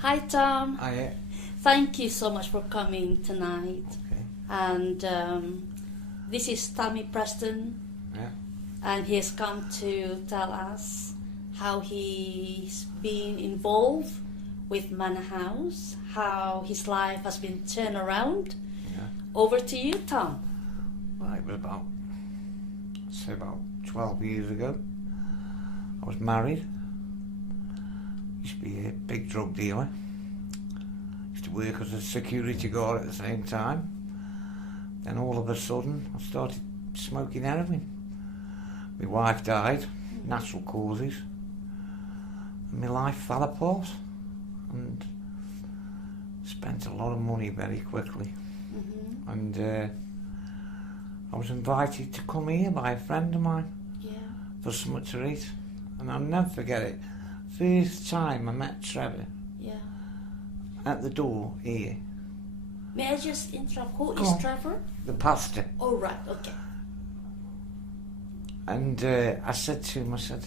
Hi, Tom. Hiya. Thank you so much for coming tonight. Okay. And this is Tommy Preston, Yeah. and he has come to tell us how he's been involved with Manor House, how his life has been turned around. Yeah. Over to you, Tom. Well, it was about 12 years ago. I was married. Used to be a big drug dealer. Used to work as a security guard at the same time. Then all of a sudden I started smoking heroin. My wife died, natural causes. And my life fell apart. And spent a lot of money very quickly. Mm-hmm. And I was invited to come here by a friend of mine. Yeah. For something to eat. And I'll never forget it. First time I met Trevor. Yeah. At the door here. May I just interrupt? Who Go is on. Trevor? The pastor. Oh, right. Okay. And I said to him, I said,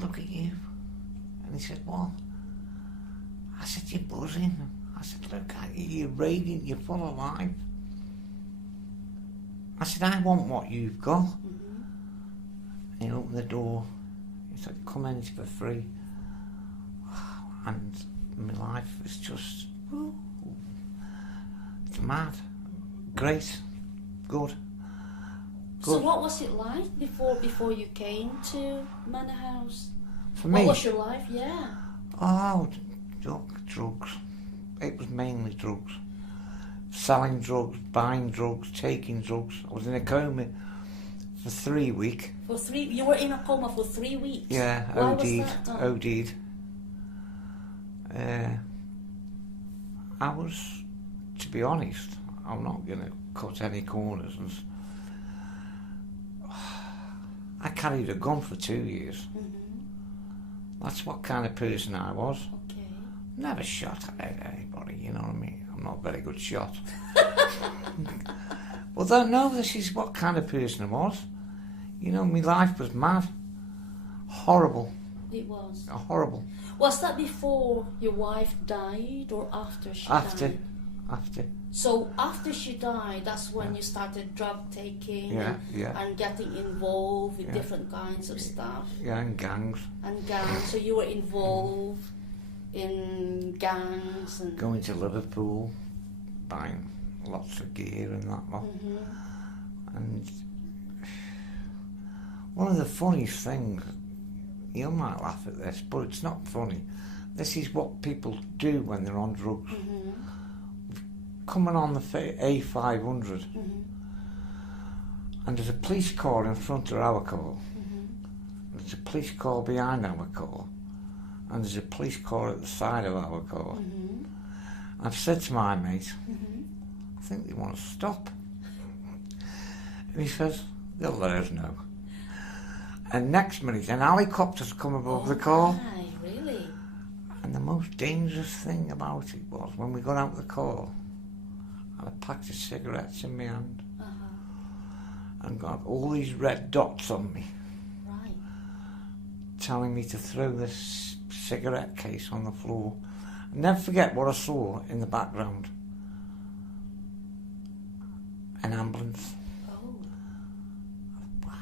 look at you. And he said, what? I said, you're buzzing. I said, look at you, you're radiant, you're full of life. I said, I want what you've got. Mm-hmm. And he opened the door. He said, come in for free. And my life is just, it's mad. Great. Good. So what was it like before you came to Manor House? For me? What was your life? Yeah. Oh, drugs. It was mainly drugs. Selling drugs, buying drugs, taking drugs. I was in a coma for 3 weeks. You were in a coma for 3 weeks? Yeah, Why OD'd. was that, Tom? OD'd. I was, to be honest, I'm not going to cut any corners. I carried a gun for 2 years. Mm-hmm. That's what kind of person I was. Okay. Never shot at anybody, you know what I mean? I'm not a very good shot. Well, don't know, this is what kind of person I was. You know, my life was mad. Horrible. It was. Horrible. Was that before your wife died or after she died? After. So after she died, that's when you started drug taking and getting involved with different kinds of stuff. Yeah, and gangs. And gangs. So you were involved in gangs and Going to Liverpool, buying lots of gear and that lot. Mm-hmm. And one of the funniest things, you might laugh at this, but it's not funny. This is what people do when they're on drugs. Mm-hmm. Coming on the A500, Mm-hmm. and there's a police car in front of our car, Mm-hmm. there's a police car behind our car, and there's a police car at the side of our car. Mm-hmm. I've said to my mate, Mm-hmm. I think they want to stop. And he says, they'll let us know. And next minute, an helicopter's come above the car. My, really? And the most dangerous thing about it was, when we got out of the car, I had a pack of cigarettes in my hand and got all these red dots on me, Right. telling me to throw this cigarette case on the floor. I'll never forget what I saw in the background. An ambulance. Oh. Wow,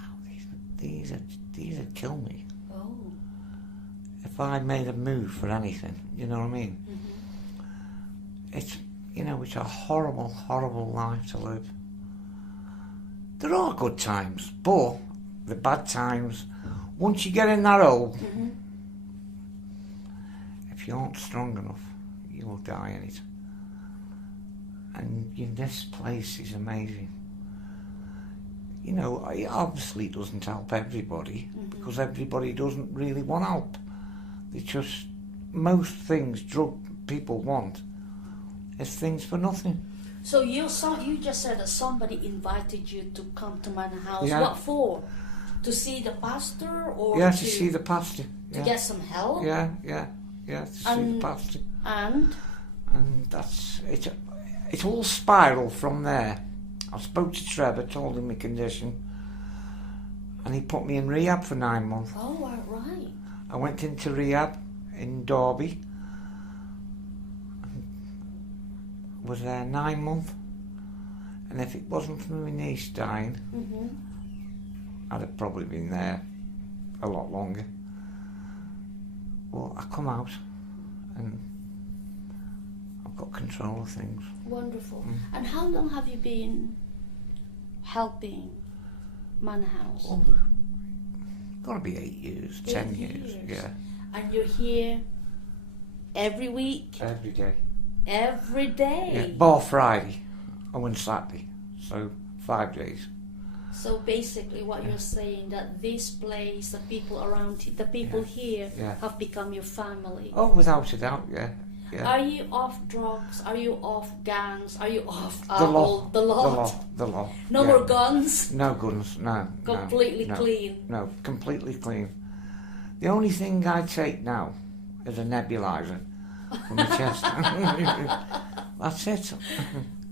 these would kill me Oh. if I made a move for anything. You know what I mean? Mm-hmm. It's, you know, it's a horrible, horrible life to live. There are good times, but the bad times, once you get in that hole, Mm-hmm. if you aren't strong enough, you will die in it. And this place is amazing. You know, it obviously doesn't help everybody, because everybody doesn't really want help. It's just, most things drug people want is things for nothing. So you just said that somebody invited you to come to Manor House. Yeah. What for? To see the pastor or Yeah, to see the pastor. to Yeah. get some help? Yeah, to see the pastor. And that's it. It all spiraled from there. I spoke to Trevor, told him my condition, and he put me in rehab for 9 months. oh, right. I went into rehab in Derby was there 9 months, and if it wasn't for my niece dying, I'd have probably been there a lot longer. Well, I come out and I've got control of things. Wonderful. And how long have you been helping Manor House? Oh, gotta be 8 years, 10 years, yeah. And you're here every week? Every day. Every day? Yeah, bar Friday and Saturday, so 5 days. So basically what you're saying, that this place, the people around, the people here have become your family. Oh, without a doubt, yeah. Are you off drugs? Are you off gangs? Are you off the lot? The lot. No more guns? No guns, no. Completely clean? No, completely clean. The only thing I take now is a nebulizer for my chest. That's it.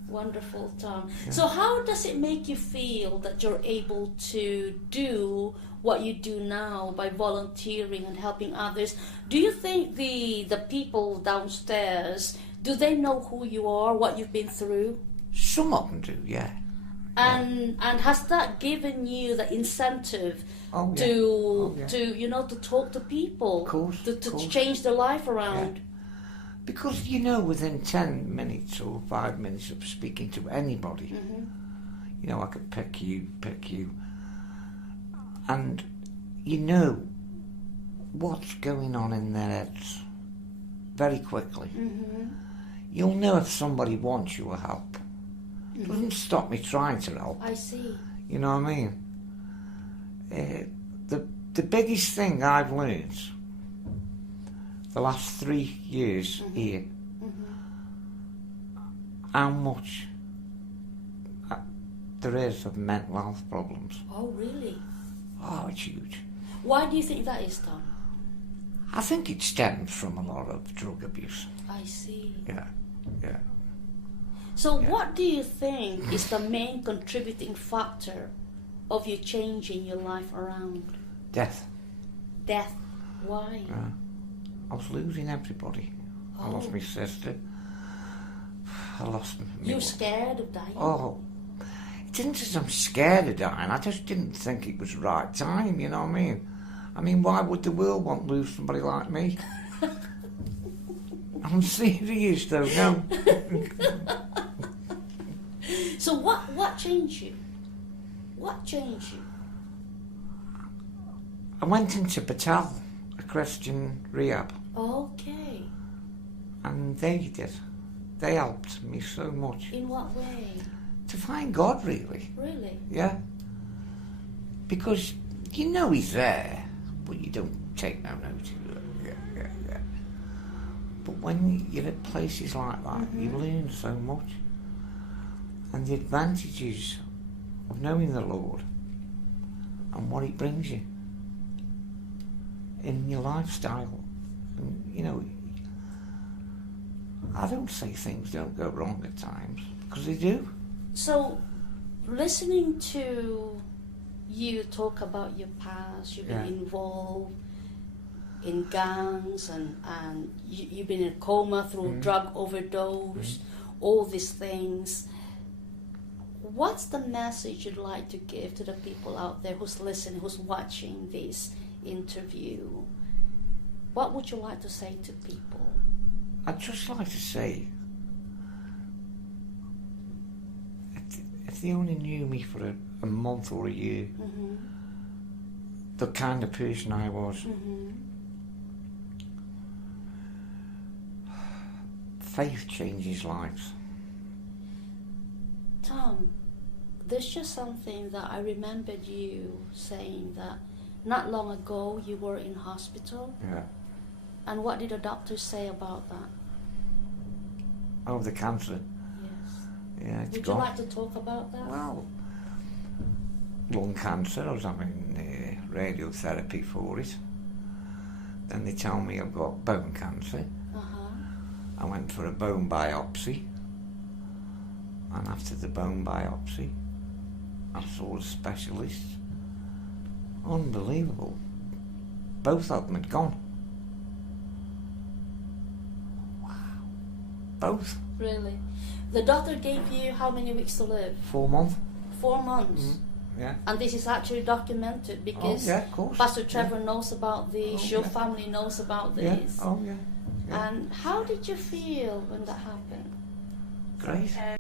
Wonderful, Tom. So how does it make you feel that you're able to do what you do now by volunteering and helping others? Do you think the people downstairs, do they know who you are, what you've been through? Some of them do, yeah. And has that given you the incentive to talk to people, of course, to change their life around? Yeah. Because, within 10 minutes or 5 minutes of speaking to anybody, I could pick you, and what's going on in their heads very quickly. You'll know if somebody wants your help. It doesn't stop me trying to help. I see. You know what I mean? The biggest thing I've learned the last 3 years here, how much there is of mental health problems. Oh, really? Oh, it's huge. Why do you think that is, Tom? I think it stems from a lot of drug abuse. I see. Yeah. So what do you think is the main contributing factor of you changing your life around? Death. Death? Why? I was losing everybody. I lost my sister. I lost me. You were scared of dying? Oh, it isn't that I'm scared of dying. I just didn't think it was the right time, you know what I mean? I mean, why would the world want to lose somebody like me? I'm serious though, no. So what changed you? What changed you? I went into Batal, a Christian rehab. Okay. And they did. They helped me so much. In what way? To find God, really. Really? Yeah. Because He's there, but you don't take no notice. Yeah. But when you're at places like that, you learn so much. And the advantages of knowing the Lord and what it brings you in your lifestyle. And, I don't say things don't go wrong at times, because they do. So, listening to you talk about your past, you've been involved in gangs, and you've been in a coma through drug overdose, all these things. What's the message you'd like to give to the people out there who's listening, who's watching this interview? What would you like to say to people? I'd just like to say, if they only knew me for a month or a year, the kind of person I was, faith changes lives. Tom, there's just something that I remembered you saying, that not long ago you were in hospital. Yeah. And what did the doctor say about that? Oh, the cancer. Yes. Yeah, it's Would gone. you like to talk about that? Well, lung cancer, I was having radiotherapy for it. Then they tell me I've got bone cancer. I went for a bone biopsy. And after the bone biopsy, I saw a specialist. Unbelievable. Both of them had gone. Wow. Both. Really? The doctor gave you how many weeks to live? 4 months. 4 months. Yeah. And this is actually documented because of course. Pastor Trevor knows about this, your family knows about this. Yeah. And how did you feel when that happened? Great.